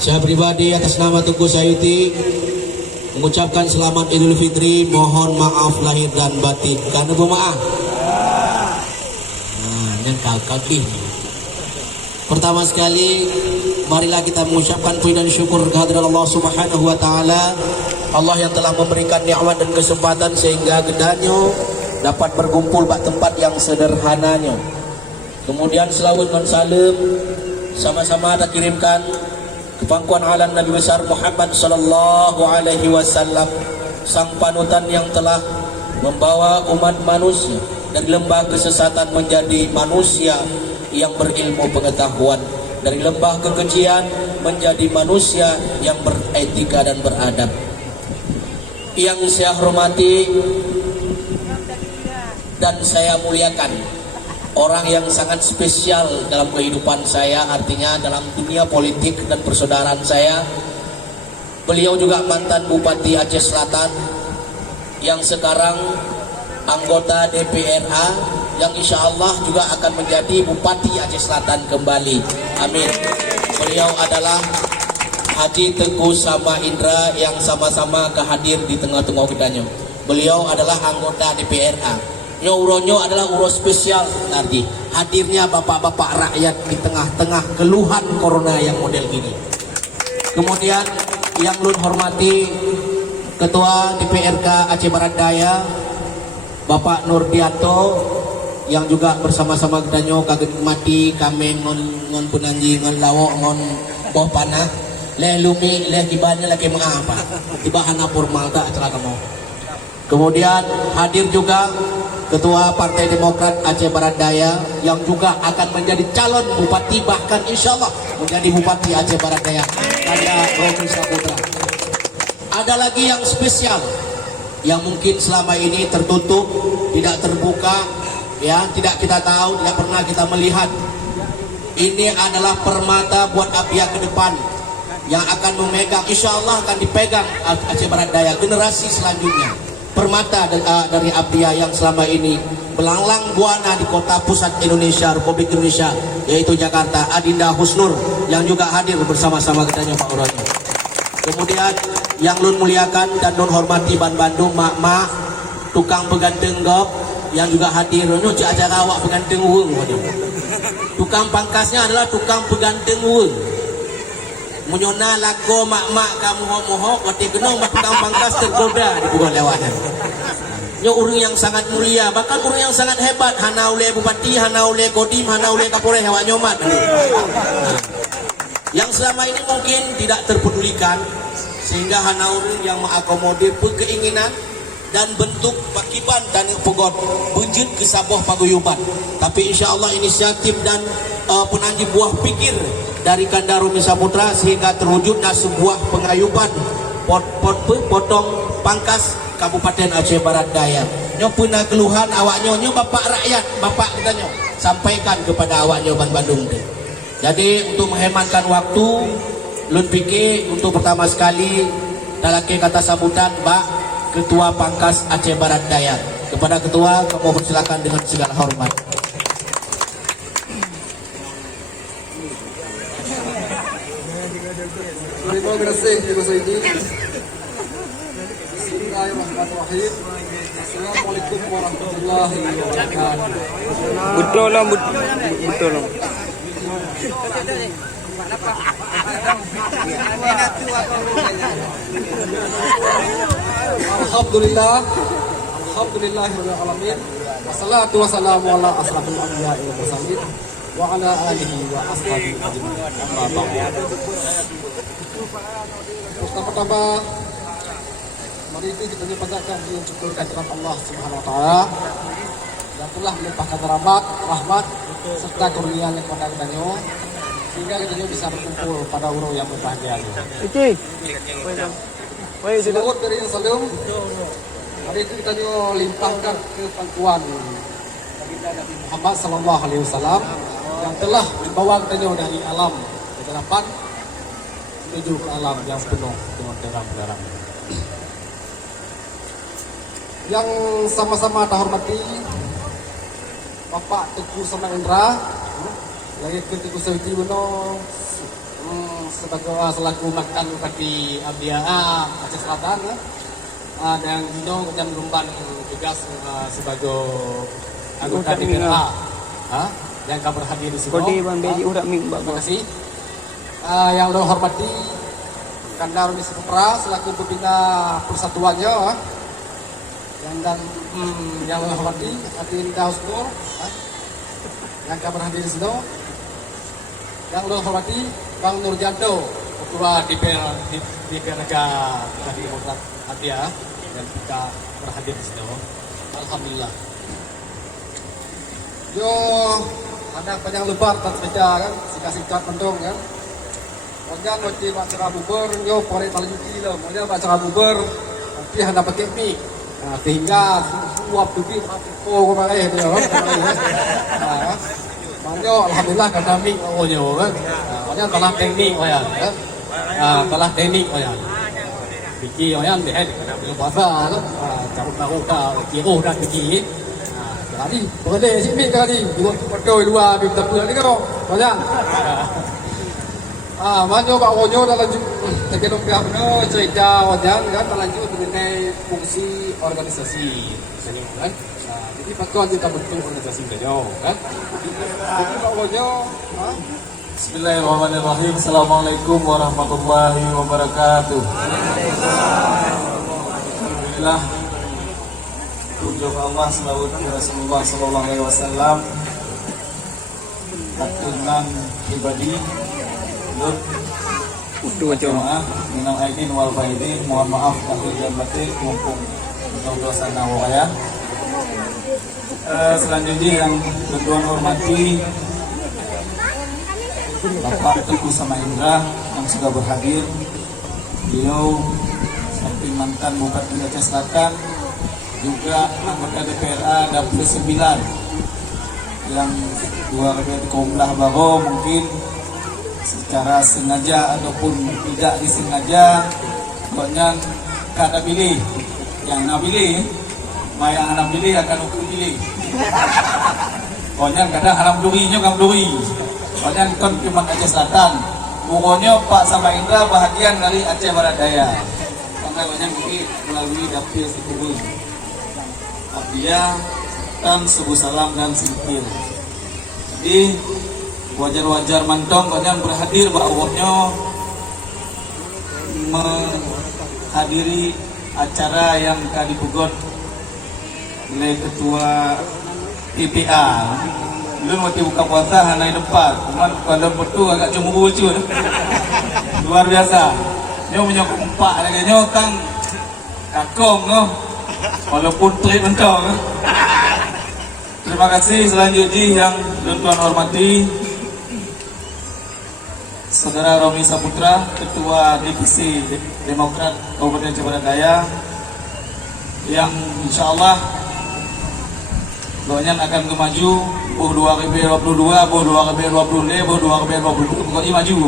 Saya pribadi atas nama Tengku Sayuti mengucapkan selamat Idul Fitri, mohon maaf lahir dan batin. Karena pemaaf. Yang kaki. Pertama sekali, marilah kita mengucapkan puji dan syukur kehadirat Allah Subhanahu wa taala. Allah yang telah memberikan nikmat dan kesempatan sehingga kedanyo dapat berkumpul pada tempat yang sederhananya. Kemudian selawat dan salam sama-sama kita kirimkan ke pangkuan alam Nabi besar Muhammad sallallahu alaihi wasallam, sang panutan yang telah membawa umat manusia dari lembah kesesatan menjadi manusia yang berilmu pengetahuan, dari lembah kekejian menjadi manusia yang beretika dan beradab. Yang saya hormati dan saya muliakan, orang yang sangat spesial dalam kehidupan saya, artinya dalam dunia politik dan persaudaraan saya. Beliau juga mantan Bupati Aceh Selatan yang sekarang anggota DPRA, yang insya Allah juga akan menjadi Bupati Aceh Selatan kembali. Amin. Beliau adalah Haji Tengku Sama Indra yang sama-sama kehadir di tengah-tengah kitanya. Beliau adalah anggota DPRA. Uronyo adalah uro spesial nanti hadirnya bapak-bapak rakyat di tengah-tengah keluhan corona yang model gini. Kemudian yang lun hormati Ketua DPRK Aceh Barat Daya Bapak Nurdianto, yang juga bersama-sama kedanyo kaget mati kami ngon punanji ngon lawok ngon boh panah leh lumi leh kibanya lagi mengapa tiba hana formal tak acara kamu. Kemudian hadir juga Ketua Partai Demokrat Aceh Barat Daya yang juga akan menjadi calon bupati, bahkan insya Allah menjadi bupati Aceh Barat Daya, ada Romi Saputra. Ada lagi yang spesial yang mungkin selama ini tertutup, tidak terbuka, ya, tidak kita tahu, tidak pernah kita melihat. Ini adalah permata buat Abia ke depan yang akan memegang, insya Allah akan dipegang Aceh Barat Daya generasi selanjutnya. Permata dari Abdia yang selama ini belanglang buana di kota pusat Indonesia, Republik Indonesia, yaitu Jakarta, Adinda Husnur, yang juga hadir bersama-sama katanya Pak Uronya. Kemudian yang lun muliakan dan lun hormati Ban Bandung, mak-mak tukang peganteng gop yang juga hadir. Nu acara awak peganteng uang. Tukang pangkasnya adalah tukang peganteng uang. Menyona lago mak-mak kamu moho wati genong tukang pangkas tergoda di bukan lewatan. Nyo orang yang sangat mulia, bahkan orang yang sangat hebat, hanaule bupati, hanaule kodim, hanaule kapolres hewan nyomat. Yang selama ini mungkin tidak terpedulikan, sehingga hanaule yang mengakomodir keinginan dan bentuk pakiban dan pegot wujud kesaboh paguyuban. Tapi insya Allah inisiatif dan penanji buah pikir dari Kanda Romi Saputra sehingga terwujudnya sebuah pengayuban potong pangkas Kabupaten Aceh Barat Daya. Nyo punya keluhan awaknya, nyo bapak rakyat, bapak kita nyo sampaikan kepada awaknya Ban Bandung. Jadi untuk menghematkan waktu, lun pikir untuk pertama sekali dalake kata sambutan Mbak Ketua Pangkas Aceh Barat Daya. Kepada Ketua, kamu persilakan dengan segala hormat. Terima kasih Ibu Saidi. Bismillahirrahmanirrahim. Assalamualaikum warahmatullahi wabarakatuh. Betul lah, betul lah. Alhamdulillah, alhamdulillahirabbil alamin. Wassalatu wassalamu ala asrafil anbiya'i wal mursalin wa ala alihi wa ashabihi ajma'in. Amma ba'd. Pertama-tama mari kita panjatkan puji syukur kehadirat Allah Subhanahu wa taala yang telah melimpahkan rahmat serta kurnianya kepada kita sehingga kita bisa berkumpul pada urung yang berbahagia. Iki. Salawat dari yang salam. Hari itu kita limpahkan ke pangkuan Nabi Muhammad sallallahu alaihi wasallam yang telah membawa kita dari alam kegelapan menuju ke alam yang penuh dengan terang-terang. Yang sama-sama kita hormati Bapak Tengku Sama Indra Lagi ketika Saudi Bono sebagai selaku makan bupati Abia Aceh Selatan dan Dino yang Lumban tugas sebagai anggota DPR yang akan berhadir di sini. Kode Bang Beji udah ming Terima bagus. kasih. Yang saya hormati Kandar Misi Putra selaku pembina persatuannya dan yang saya hormati Adinda Husnul yang akan berhadir di sini. Yang saya hormati Bang Nurjanto Ketua DPR dari Demokrat Adia yang kita berhadir di sini. Alhamdulillah. Yo ada panjang lebar tak saja kan singkat-singkat mendong kan. Maunya ngoci baca bubur yo pore paling kilo. Maunya baca bubur nanti hendak pakai mic. Nah, sehingga suap tubi oh kemarin dia kan. Maunya alhamdulillah kada mic oh kan. Maunya telah teknik oh ya kan. Telah teknik oh ya. Biki oh ya deh kada belum bahasa kan. Carut tahu kiro dan biki. Tadi boleh sini tadi dua dua di depan ni kau banyak. Manyo Pak Wonyo dah lanjut terkena pihak no cerita wajan kan lanjut mengenai fungsi organisasi kan. Jadi patuan kita bentuk organisasi beliau kan. Jadi Pak Wonyo Bismillahirrahmanirrahim. Assalamualaikum warahmatullahi wabarakatuh. Alhamdulillah. Pujuk Allah selawat Rasulullah sallallahu alaihi wasallam. Aturan pribadi lut Udah jemaah minal aidin wal faidin, mohon maaf lahir dan batin mumpung dosa nawaya. Selanjutnya yang bertuan hormati Bapak Teguh Samaindra yang sudah berhadir. Beliau samping mantan Bupati Aceh Selatan, juga anggota DPR Dapil 9 yang dua kali dikomlah baru mungkin secara sengaja ataupun tidak disengaja pokoknya kada pilih yang nak pilih yang anak pilih akan ukur pilih pokoknya kadang alam durinya kamu duri pokoknya kon cuma Aceh Selatan pokoknya Pak Samaindra bahagian dari Aceh Barat Daya makanya mungkin melalui Dapil 10 Abia dan sebuah salam dan singkir. Jadi wajar-wajar mantong yang berhadir bahwa menghadiri acara yang tadi dipugot oleh ketua PPA. Belum waktu buka puasa hanya depan, cuman kalau betul agak cemburu lucu. Luar biasa. Nyo menyokong empat lagi nyo kang kakong no. Walaupun trip mentong. Terima kasih. Selanjutnya yang tuan hormati Saudara Romi Saputra, Ketua Divisi Demokrat Kabupaten Aceh Barat Daya, yang insya Allah doanya akan kemaju buh 2022, buh 2020, buh 2020 pokoknya maju.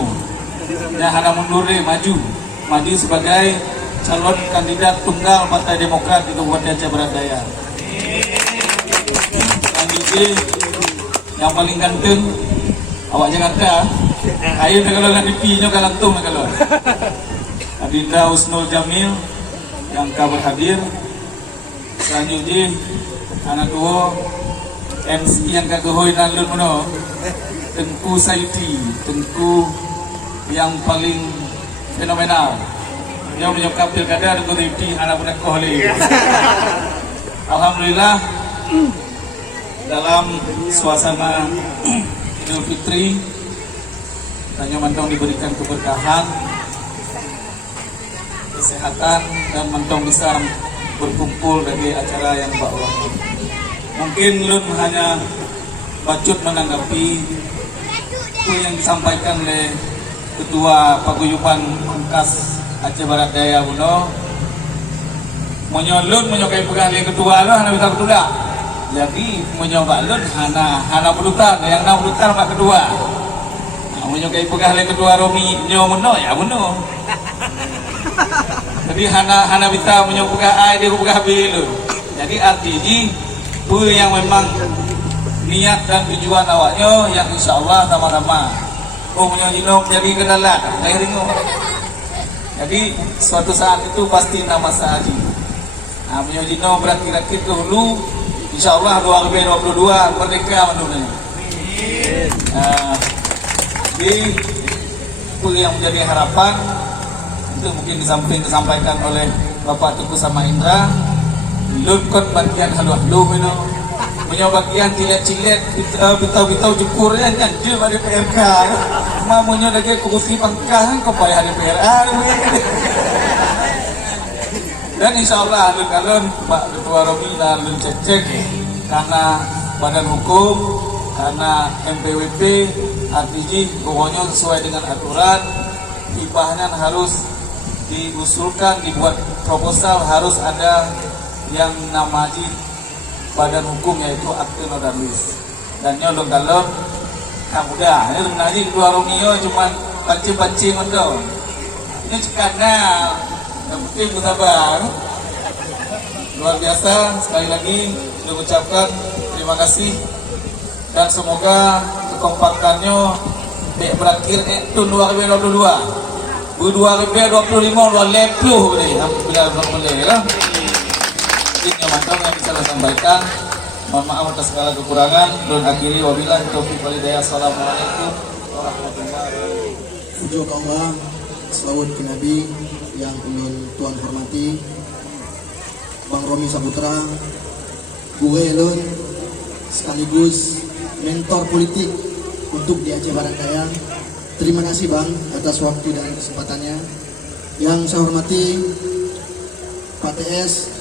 Ya hanya mundur deh, maju sebagai calon kandidat tunggal Partai Demokrat di Kabupaten Aceh Barat Daya. Selanjutnya yang paling ganteng awak Jakarta, ayo kalau nggak dipinya kalantung kalau. Adinda Husnul Jamil yang kabar hadir. Selanjutnya anak tua MC yang kagohoy nalun mono, Tengku Saidi, Tengku yang paling fenomenal. Dia menyokap pilkada dan berhenti anak budak kohli. Alhamdulillah dalam suasana Idul Fitri hanya mantong diberikan keberkahan, kesehatan dan mantong bisa berkumpul dari acara yang bawa. Mungkin Lun hanya bacot menanggapi itu yang disampaikan oleh Ketua Paguyuban Angkas Aceh Barat Daya Buno menyolun menyokai pegawai ketua lo hana bisa betul tak jadi menyoba lun hana belutan yang nak belutan mak kedua menyokai pegawai ketua Romi nyomono ya buno jadi hana bisa menyoba pegawai dia pegawai lo jadi artinya itu yang memang niat dan tujuan awaknya yang insya Allah sama-sama punya jino menjadi kenalan lahiringo. Jadi suatu saat itu pasti nama sahaji. Nah, punya jino berakir-akir dahulu insya Allah 2022 merdeka menurutnya. Nah, jadi itu yang menjadi harapan. Itu mungkin disampaikan oleh Bapak Tuku sama Indra. Lukot bagian halu-halu itu punya bagian cilet-cilet bitau-bitau jekurnya kan dia pada PRK mamunya lagi kursi pangkah kau payah di PRA dan insya Allah alun-alun Pak Ketua Romi dan alun cek-cek karena badan hukum karena MPWP RTG pokoknya sesuai dengan aturan ibahnya harus diusulkan dibuat proposal harus ada yang namaji badan hukum yaitu akte notaris dan nyolong kalau udah ini sebenarnya Ketua Romeo cuman pancing-pancing untuk ini cekana yang penting bersabar luar biasa. Sekali lagi saya ucapkan terima kasih dan semoga kekompakannya berakhir tahun 2022 2025 luar lepluh boleh alhamdulillah boleh lah. Ini yang mantap yang bisa saya sampaikan. Mohon maaf atas segala kekurangan. Dan akhiri wabillahi taufiq wal hidayah. Assalamualaikum warahmatullahi wabarakatuh. Puji Allah, selawat ke Nabi yang ulun tuan hormati, Bang Romi Saputra, gue elun sekaligus mentor politik untuk di Aceh Barat Daya. Terima kasih Bang atas waktu dan kesempatannya. Yang saya hormati Pak TS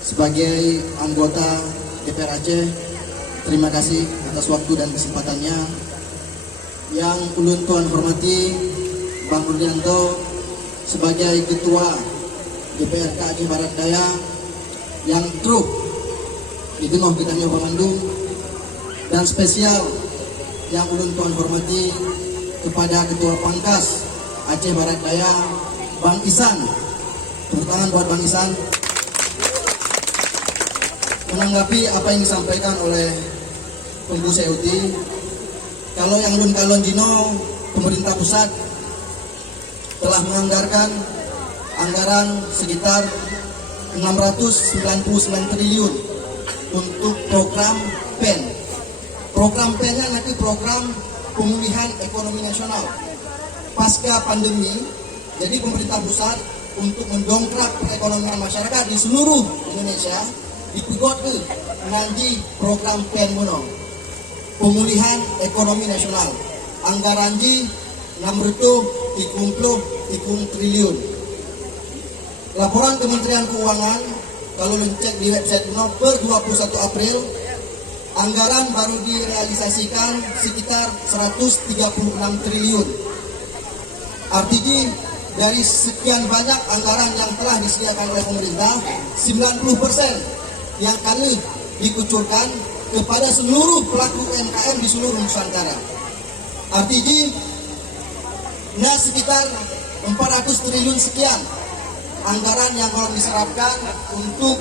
sebagai anggota DPR Aceh, terima kasih atas waktu dan kesempatannya. Yang ulun tuan hormati Bang Rudianto sebagai ketua DPRK Aceh Barat Daya yang truk di tengah kita nyoba Bandung, dan spesial yang ulun tuan hormati kepada ketua Pangkas Aceh Barat Daya Bang Isan. Tepuk tangan buat Bang Isan. Menanggapi apa yang disampaikan oleh Pembu Seuti, kalau yang Lun Kalon Jino, pemerintah pusat telah menganggarkan anggaran sekitar 699 triliun untuk program PEN. Program PEN-nya nanti program pemulihan ekonomi nasional pasca pandemi. Jadi pemerintah pusat untuk mendongkrak perekonomian masyarakat di seluruh Indonesia dipegot ke nanti program PEN mono pemulihan ekonomi nasional anggaran di 600 triliun. Laporan Kementerian Keuangan kalau cek di website mono per 21 April anggaran baru direalisasikan sekitar 136 triliun. Artinya dari sekian banyak anggaran yang telah disediakan oleh pemerintah, 90% yang kali dikucurkan kepada seluruh pelaku UMKM di seluruh Nusantara. Artinya, sekitar 400 triliun sekian anggaran yang kalau diserapkan untuk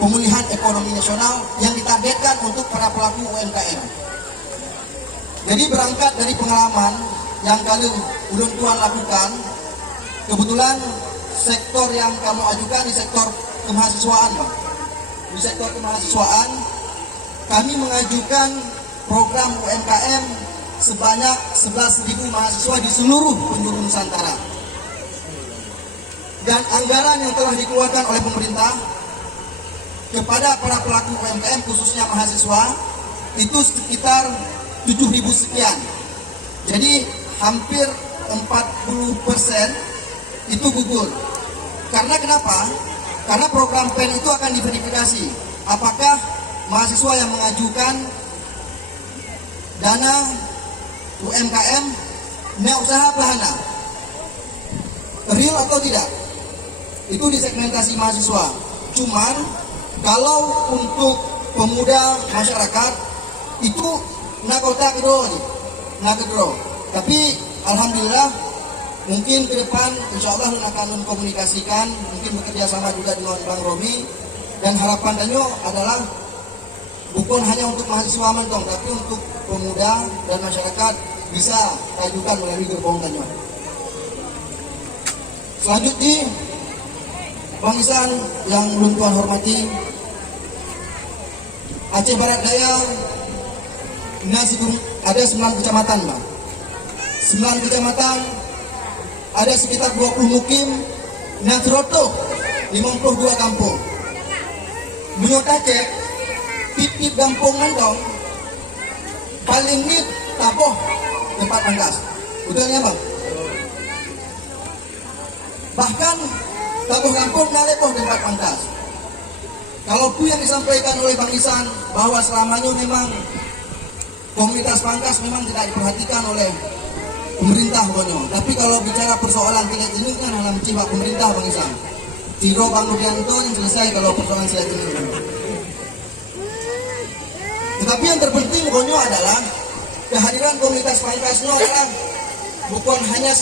pemulihan ekonomi nasional yang ditargetkan untuk para pelaku UMKM. Jadi berangkat dari pengalaman yang kali ulun tuan lakukan, kebetulan sektor yang kamu ajukan di sektor kemahasiswaan, Bang. Di sektor kemahasiswaan, kami mengajukan program UMKM sebanyak 11.000 mahasiswa di seluruh penjuru Nusantara. Dan anggaran yang telah dikeluarkan oleh pemerintah kepada para pelaku UMKM khususnya mahasiswa itu sekitar 7.000 sekian. Jadi hampir 40% itu gugur. Karena kenapa? Karena program PEN itu akan diverifikasi apakah mahasiswa yang mengajukan dana UMKM usaha pelana real atau tidak, itu disegmentasi mahasiswa. Cuman kalau untuk pemuda masyarakat itu nakota kedro. Tapi alhamdulillah mungkin ke depan insya Allah akan mengkomunikasikan, mungkin bekerja sama juga dengan Bang Romi, dan harapan Danyo adalah bukan hanya untuk mahasiswa mentong, tapi untuk pemuda dan masyarakat bisa ajukan melalui gerbong Tanyo. Selanjutnya, Bang Isan yang belum Tuan hormati, Aceh Barat Daya ada 9 kecamatan, Bang. 9 kecamatan, ada sekitar 20 mukim, Nasroto 52 kampung. Menurut Aceh, tip-tip kampung Mentong paling nit taboh tempat pangkas. Betulnya, Bang? Bahkan taboh kampung nalepoh tempat pangkas. Kalau pun yang disampaikan oleh Bang Isan bahwa selamanya memang komunitas pangkas memang tidak diperhatikan oleh pemerintah pokoknya. Tapi kalau bicara persoalan tidak jenuh kan dalam jiwa pemerintah, Bang Isan. Tiro Bang Rudianto yang selesai kalau persoalan tidak jenuh. Tetapi yang terpenting pokoknya adalah kehadiran komunitas pangkasnya adalah bukan hanya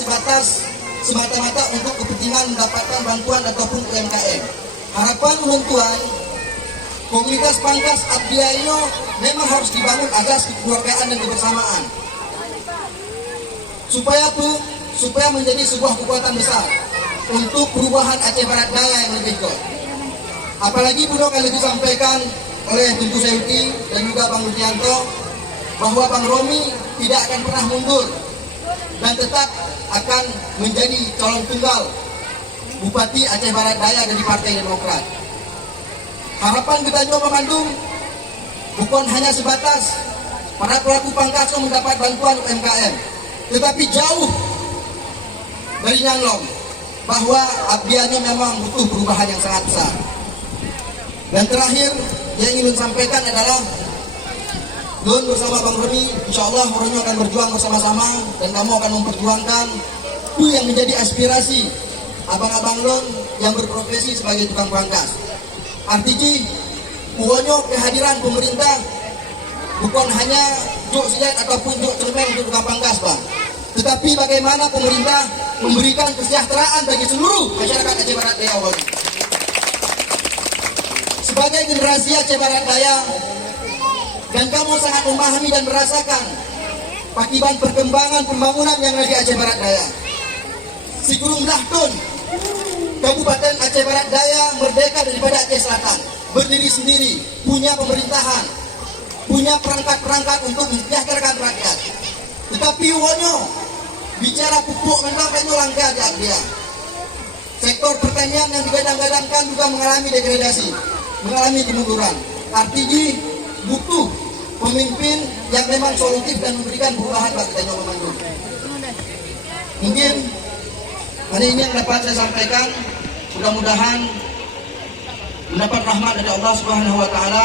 semata-mata untuk kepentingan mendapatkan bantuan ataupun UMKM. Harapan Tuan, komunitas pangkas Abdiaino memang harus dibangun atas kekeluargaan dan kebersamaan. Supaya menjadi sebuah kekuatan besar untuk perubahan Aceh Barat Daya yang lebih kuat. Apalagi Budo kalau disampaikan oleh Tunku Seuti dan juga Bang Rudianto bahwa Bang Romi tidak akan pernah mundur dan tetap akan menjadi calon tunggal Bupati Aceh Barat Daya dari Partai Demokrat. Harapan kita juga Bandung bukan hanya sebatas para pelaku pangkas mendapat bantuan UMKM, tetapi jauh dari Nyanglong bahwa Abdianya memang butuh perubahan yang sangat besar. Dan terakhir yang ingin sampaikan adalah Lun bersama Bang Romi, insya Allah Romi akan berjuang bersama-sama dan kamu akan memperjuangkan itu yang menjadi aspirasi abang-abang Lun yang berprofesi sebagai tukang pangkas. Artinya, uangnya kehadiran pemerintah bukan hanya juk silat ataupun juk cermin untuk tukang pangkas, Bang. Tetapi bagaimana pemerintah memberikan kesejahteraan bagi seluruh masyarakat Aceh Barat Daya. Sebagai generasi Aceh Barat Daya, dan kamu sangat memahami dan merasakan akibat perkembangan pembangunan yang ada di Aceh Barat Daya. Sikurung Dahtun, Kabupaten Aceh Barat Daya merdeka daripada Aceh Selatan, berdiri sendiri, punya pemerintahan, punya perangkat-perangkat untuk mensejahterakan rakyat. Tetapi uangnya bicara pupuk memang itu langka dia. Sektor pertanian yang digadang-gadangkan juga mengalami degradasi, mengalami kemunduran. Artinya butuh pemimpin yang memang solutif dan memberikan perubahan bagi Tanjung Bandung. Mungkin hari ini yang dapat saya sampaikan, mudah-mudahan mendapat rahmat dari Allah Subhanahu wa taala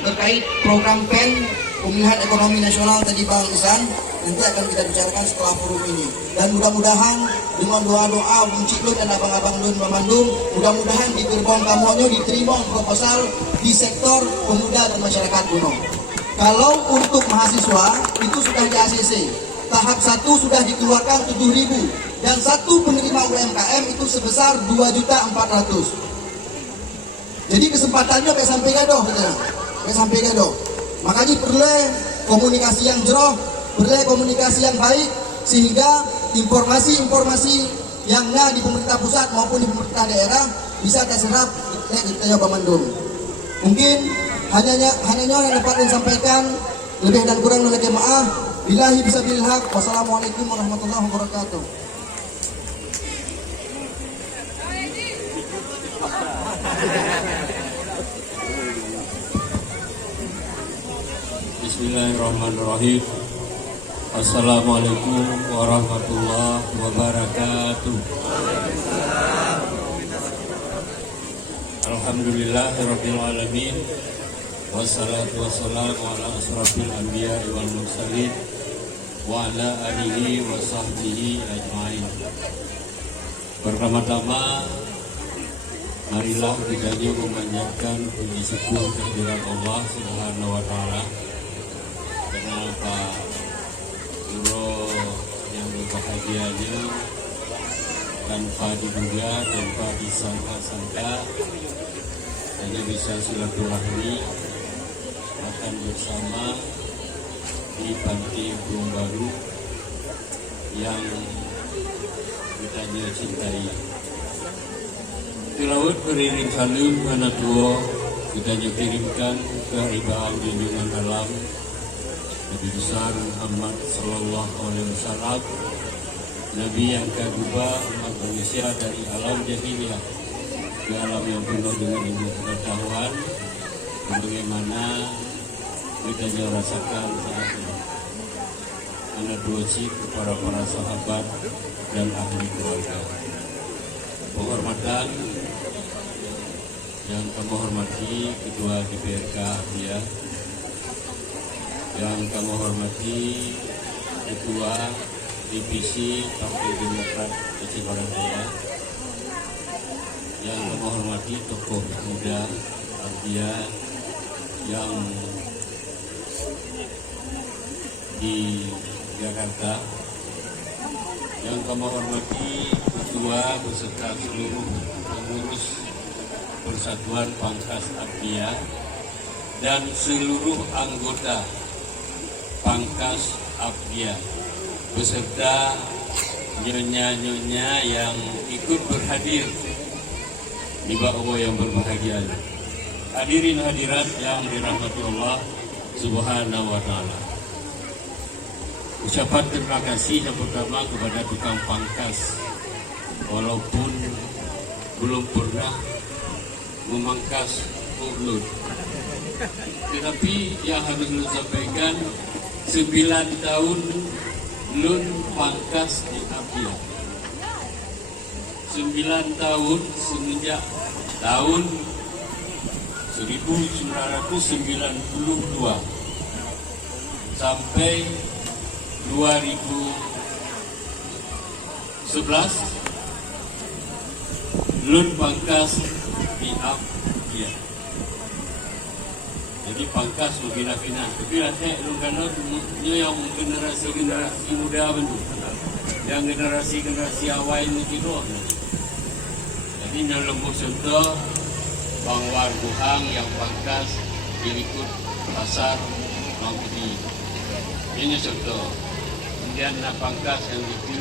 terkait program PEN Pemulihan Ekonomi Nasional tadi Bang Isan, nanti akan kita bicarakan setelah forum ini. Dan mudah-mudahan dengan doa-doa Buncik Lun dan abang-abang Lun Bandung, mudah-mudahan di gerbong kamuannya diterima proposal di sektor pemuda dan masyarakat gunung. Kalau untuk mahasiswa itu sudah di ACC, tahap 1 sudah dikeluarkan 7.000 dan satu penerima UMKM itu sebesar 2.400.000. Jadi kesempatannya kayak sampai gadoh, kayak sampai gadoh. Makanya perlu komunikasi yang jero, perlu komunikasi yang baik sehingga informasi-informasi yang ada di pemerintah pusat maupun di pemerintah daerah bisa terserap di Tanjung Bandung. Mungkin hanya yang dapat disampaikan, lebih dan kurang mohon maaf. Billahi bismillahil haq. Wassalamualaikum warahmatullahi wabarakatuh. Bismillahirrahmanirrahim. Assalamualaikum warahmatullahi wabarakatuh. Alhamdulillahirabbil alamin. Wassalatu wassalamu ala asrofil anbiya wal mursalin wa ala alihi wa sahbihi ajmain. Pertama-tama marilah kita memanjatkan puji syukur kehadirat Allah Subhanahu wa taala karena Pak Guru yang berbahagianya tanpa diduga, tanpa disangka-sangka hanya bisa silaturahmi, maka makan bersama di Panti Gunung Baru yang kita cintai. Tilawat beriring salam anak tua kita kirimkan kehibaan junjungan alam Nabi besar Muhammad Sallallahu Alaihi Wasallam, Nabi yang kagubah umat manusia dari alam jahiliyah ke alam yang penuh dengan ilmu pengetahuan, bagaimana kita rasakan saat ini. Anak doa kepada para sahabat dan ahli keluarga. Penghormatan yang kami hormati Ketua DPRK Abia, yang kami hormati Ketua Divisi Partai Demokrat Aceh Barat Daya, yang kami hormati tokoh muda Abia yang di Jakarta, yang kami hormati Ketua beserta seluruh pengurus Persatuan Pangkas Abia dan seluruh anggota Pangkas Abia beserta nyonya-nyonya yang ikut berhadir di bawah yang berbahagia. Hadirin hadirat yang dirahmati Allah Subhanahu wa Ta'ala. Ucapan terima kasih yang pertama kepada tukang pangkas, walaupun belum pernah memangkas mulut, tetapi yang harus Lun sampaikan 9 tahun Lun pangkas di Abia. 9 tahun semenjak tahun 1992 sampai 2011 Lun pangkas di Abia. Jadi pangkas bina-bina. Tapi rasanya Lun kanot yang generasi muda bentuk, yang generasi awal ini tidur. Jadi nyelembut contoh Bang War Buhang yang pangkas diikut pasar Mangkudi. Ini contoh. Kemudian pangkas yang di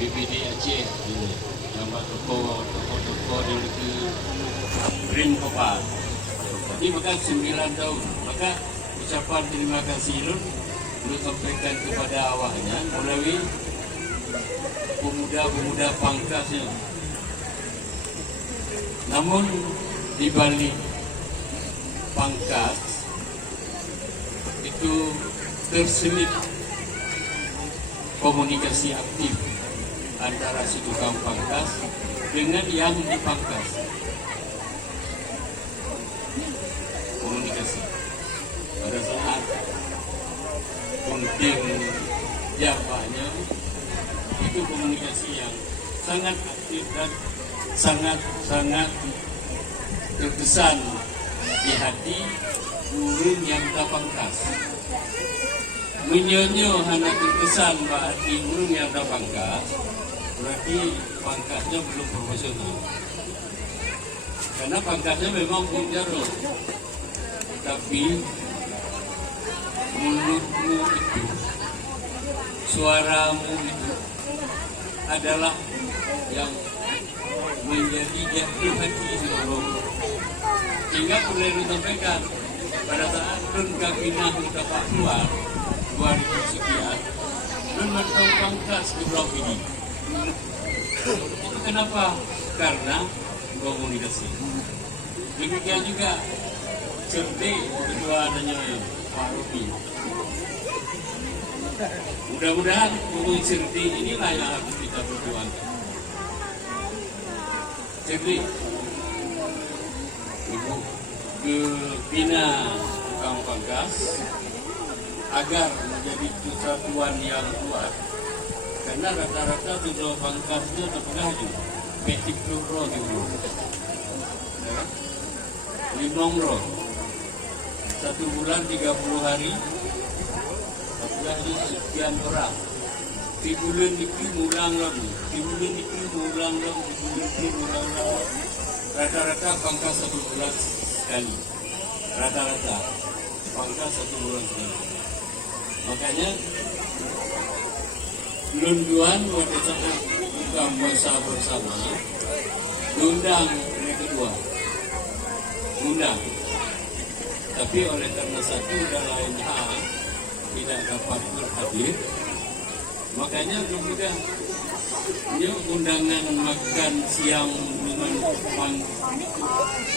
BPD Aceh ini, yang toko-toko di Green Kopal. Jadi maka 9 tahun. Maka ucapan terima kasih Lun sampaikan kepada awaknya melalui pemuda-pemuda pangkasnya. Namun di balik pangkas itu terselip komunikasi aktif antara si tukang pangkas dengan yang dipangkas. Komunikasi pada saat penting jawabannya itu komunikasi yang sangat aktif dan sangat terkesan di hati burung yang tak pangkas. Menyonyo anak terkesan hati burung yang tak pangkas, berarti pangkasnya belum profesional. Karena pangkasnya memang punya roh, tapi mulutmu itu, suaramu itu adalah yang menjadi jatuh hati seluruh. Sehingga perlu disampaikan pada saat Lun Kabinah Mutapak keluar 2000 sekian, Lun mentong pangkas di blok ini. Itu kenapa? Karena komunikasi. Demikian juga cerdik kedua adanya Pak Robi. Mudah-mudahan untuk cerdik inilah yang harus kita perjuangkan. Cerdik untuk bina tukang pangkas agar menjadi kesatuan yang kuat. Karena rata-rata tukang pangkasnya terpegah juga petik pro juga. Limong roh 1 bulan 30 hari apabila sekian orang di bulan itu mulang lagi, di bulan itu mulang lagi, di bulan itu mulang lagi. Rata-rata pangkas 1 bulan sekali, rata-rata pangkas 1 bulan sekali. Makanya lunduan pada saat buka puasa bersama diundang yang kedua, undang. Tapi oleh karena satu dan lain hal tidak dapat berhadir, makanya kemudian ini undangan makan siang dengan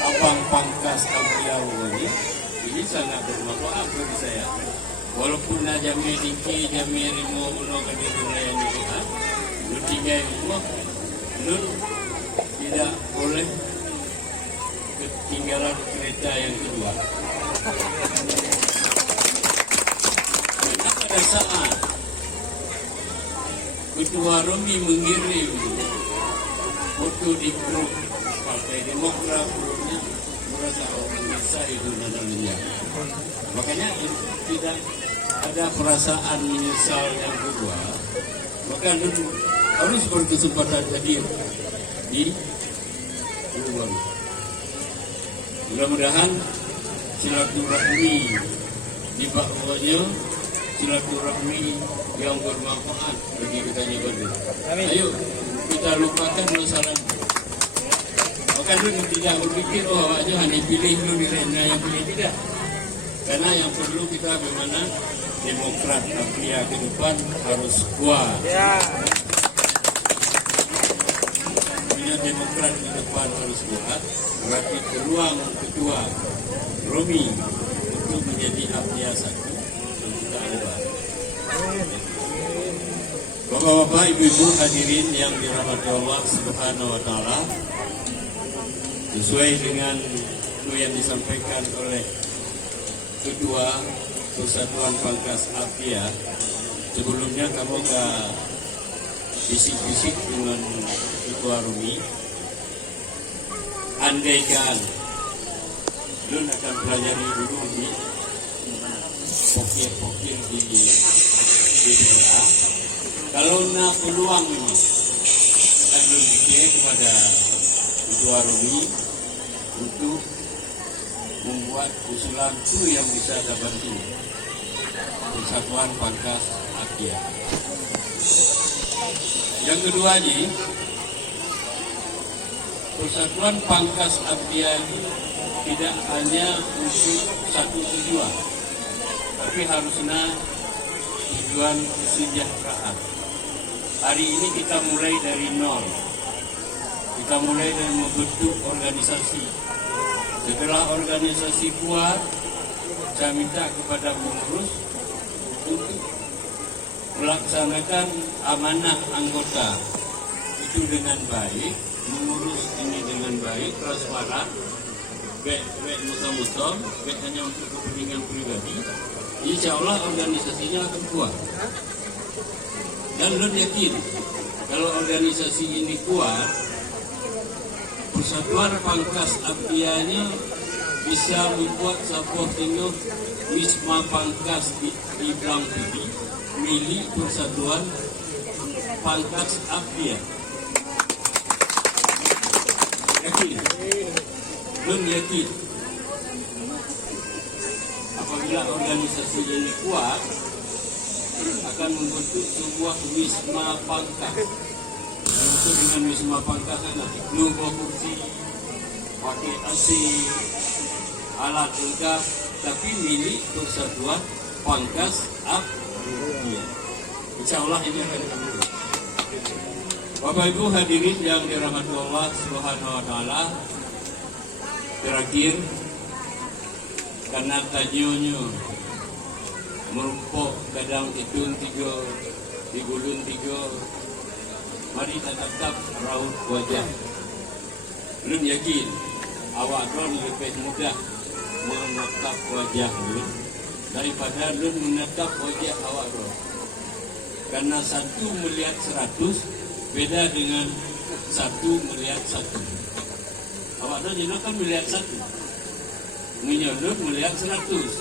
abang pangkas Abdiau ini sangat bermanfaat bagi saya. Walaupun jami tinggi, jami rimo uno kadi dunia ini kan, tinggal itu, nun tidak boleh ketinggalan kereta yang kedua. Karena pada saat Ketua Romi mengirim foto di grup Partai Demokrat, grupnya merasa bisa itu namanya. Makanya tidak ada perasaan menyesal yang kedua. Maka harus berkesempatan hadir di luar. Mudah-mudahan silaturahmi di bawahnya silaturahmi yang bermanfaat bagi kita berdua. Ayo kita lupakan masalah. Maka dulu tidak berpikir aja hanya pilih dulu nilainya yang pilih tidak. Karena yang perlu kita bagaimana Demokrat Abdia ke depan harus kuat. Punya Demokrat ke depan harus kuat. Berarti peluang Ketua Romi untuk menjadi Abdia 1 kita ada. Bapak-bapak, ibu-ibu hadirin yang dirahmati Allah Subhanahu wa taala, sesuai dengan itu yang disampaikan oleh Ketua Persatuan Pangkas Abdia, sebelumnya kamu ke bisik-bisik dengan Ketua Romi, andaikan lu akan pelajari dulu di pokir-pokir di daerah. Kalau nak peluang memang akan berpikir kepada Ketua Romi untuk membuat usulan itu yang bisa dibantu Persatuan Pangkas Abdia. Yang kedua ini, Persatuan Pangkas Abdia ini tidak hanya untuk satu tujuan, tapi harusnya tujuan kesejahteraan. Hari ini kita mulai dari nol. Kita mulai dari membentuk organisasi. Setelah organisasi kuat, saya minta kepada pengurus untuk melaksanakan amanah anggota itu dengan baik, mengurus ini dengan baik, transparan, baik mutam-mutam, baik hanya untuk kepentingan pribadi. Insya Allah organisasinya akan kuat. Dan lu yakin kalau organisasi ini kuat, Persatuan Pangkas Abdianya bisa membuat sebuah tinggal Wisma Pangkas di Blang Pidi milik Persatuan Pangkas Abdia. Yakin? Belum yakin? Apabila organisasi ini kuat, akan membentuk sebuah Wisma Pangkas. Itu dengan Wisma Pangkas sana, nunggu kursi, pakai AC, alat lengkap, tapi milik Persatuan Pangkas Abdia. Insya Allah ini akan berhasil. Bapak Ibu hadirin yang dirahmati Allah Subhanahu wa taala, terakhir karena tajunnya merumpuk kadang hitung 3, digulung 3, mari tetap raut wajah. Belum yakin awak don lebih mudah menatap wajah lu daripada lu menatap wajah awak don. Karena 1 melihat 100 beda dengan 1 melihat 1. Awak don jenuh kan melihat 1, menyodok melihat 100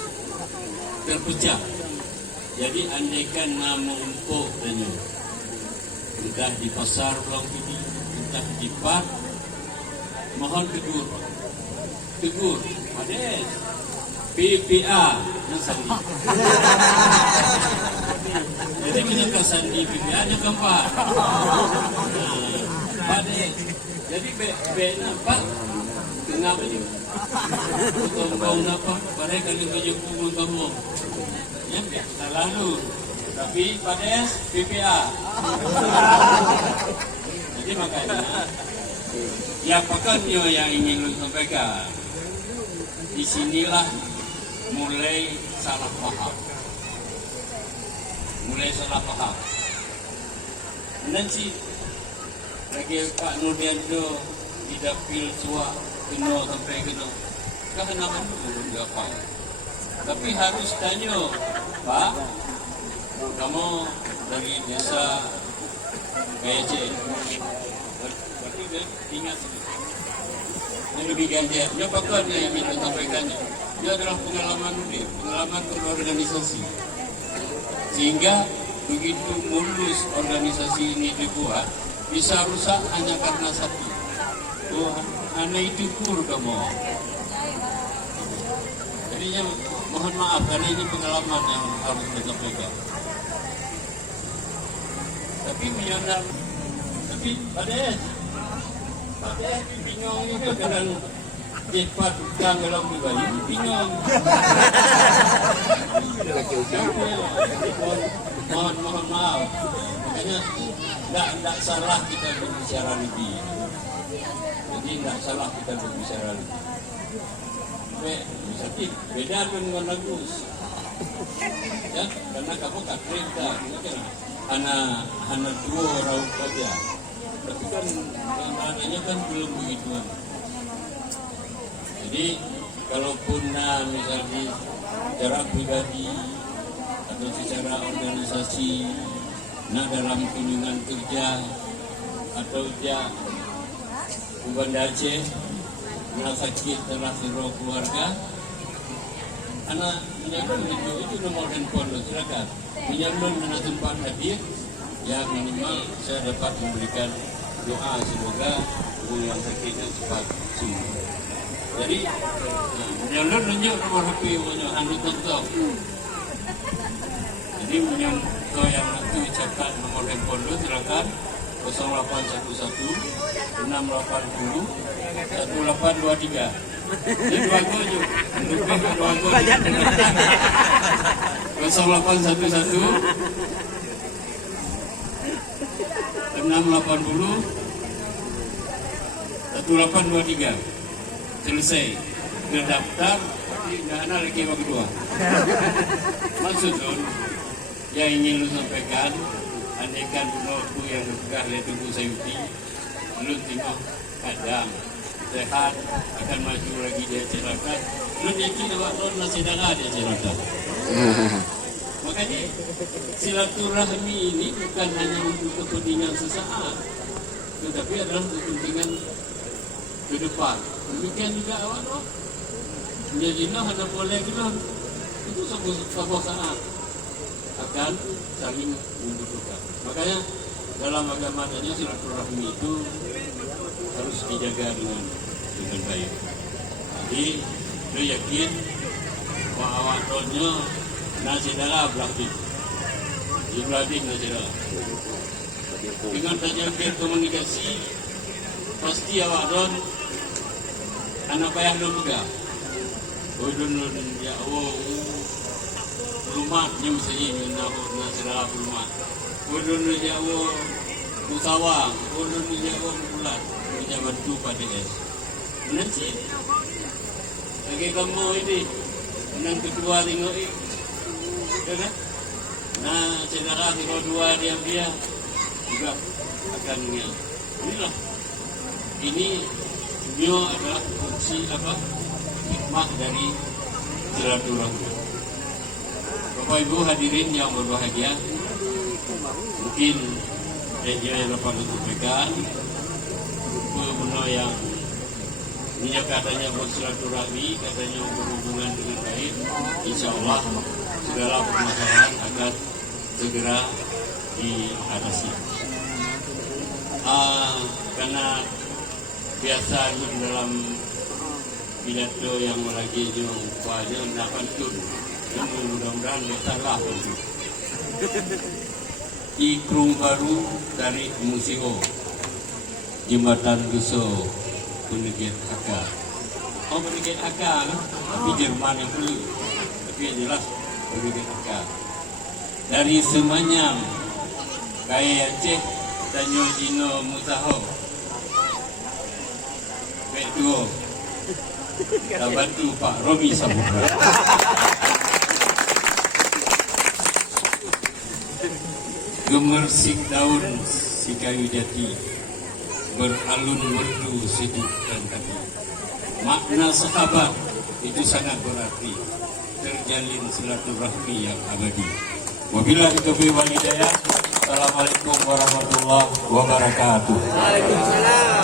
terpecah. Jadi andaikan nama empuk tanya, entah di pasar Blang Pidi, entah di park, mohon tegur, Ades, PPA itu Sandi. Jadi menyangka Sandi PPA ada keempat. Pak deh. Jadi B-nya Pak kenapa ini? Kau apa? Mereka ni baju kumu kamu. Ya, selalu. Tapi pada PPA. Jadi makanya, ya apakahnya yang ingin lu sampaikan? Di sinilah mulai salah paham. Nanti lagi Pak Nurdianto tidak pil suak kena sampai kena. Kenapa dulu apa? Tapi harus tanya, Pak, kamu dari desa BC, berarti dia ingat ini lebih ganjil. Dia apakah dia yang minta sampaikannya? Dia adalah pengalaman berorganisasi. Sehingga begitu mulus organisasi ini dibuat, bisa rusak hanya karena satu. Oh, hanya itu kur kamu. Jadinya mohon maaf karena ini pengalaman yang harus disampaikan. Tapi menyandang, tapi pada pinyong itu kadang cepat kang dalam pribadi pinyong. Mohon maaf. Makanya tidak salah kita berbicara lebih. Jadi tidak salah kita berbicara lebih. Tapi beda dengan Agus. Ya, karena kamu tak perintah, anak dua orang saja. Tapi kan yang adanya kan belum begituan. Jadi kalaupun misalnya secara pribadi atau secara organisasi, dalam kunjungan kerja atau Banda Aceh, sakit telah seluruh keluarga, anak menyambung itu nomor handphone lo, silakan menyambung dengan tempat hadir, ya minimal saya dapat memberikan doa semoga yang sakitnya cepat sembuh. Jadi menyambung nunjuk nomor HP anu tonton. Jadi menyambung yang nanti ucapkan nomor handphone lo, silakan 0811 680 1823. Ini dua tujuh. Lebih dua tujuh. 0811 680 1823. Selesai. Ngedaftar, tapi nggak ada lagi yang kedua. Maksud lo, yang ingin lu sampaikan, andaikan menurutku yang berkah lihat tunggu sayuti, lu tengok kadang sehat akan maju lagi dia cerita. Lu yakin awak non masih dengar dia cerita. Makanya silaturahmi ini bukan hanya untuk kepentingan sesaat, tetapi adalah untuk kepentingan ke depan. Demikian juga awak non. Menjadilah ada boleh kita itu sebuah saat akan saling membutuhkan. Makanya dalam agama adanya silaturahmi itu harus dijaga dengan baik. Jadi, lu yakin bahwa awak donnya nasi dalam berarti nasi dalam. Dengan terjangkit komunikasi, pasti awak don anak payah don juga. Don ya Allah, rumahnya mesti nasi dalam rumah. Don ya Allah, musawang, don ya Allah bulan. Zaman itu pada nanti lagi kamu ini yang kedua tengok ini kan? Nah cedera tengok dua dia juga akan inilah ini dia adalah fungsi hikmah dari silaturahmi. Bapak Ibu hadirin yang berbahagia, mungkin yang dapat disampaikan benar yang minyak katanya bersilaturahmi, katanya berhubungan dengan baik, insya Allah segala permasalahan akan segera diatasi. Karena biasa dalam pidato yang lagi jumpa dia mendapat tun mudah-mudahan ditalah Ikrung baru dari Musio Jembatan Duso Penegit Aka. Oh, Penegit Aka kan? Tapi Jerman yang perlu. Tapi yang jelas Penegit Aka. Dari Semanyam Kaya Aceh Tanyo Jino Mutaho Betuo kita bantu Pak Romi Sabutra. Gemersik daun si kayu jati, beralun merdu sejuk dan kaki. Makna sahabat itu sangat berarti, terjalin silaturahmi yang abadi. Wabillahi taufiq wal hidayah. Assalamualaikum warahmatullahi wabarakatuh. Waalaikumsalam.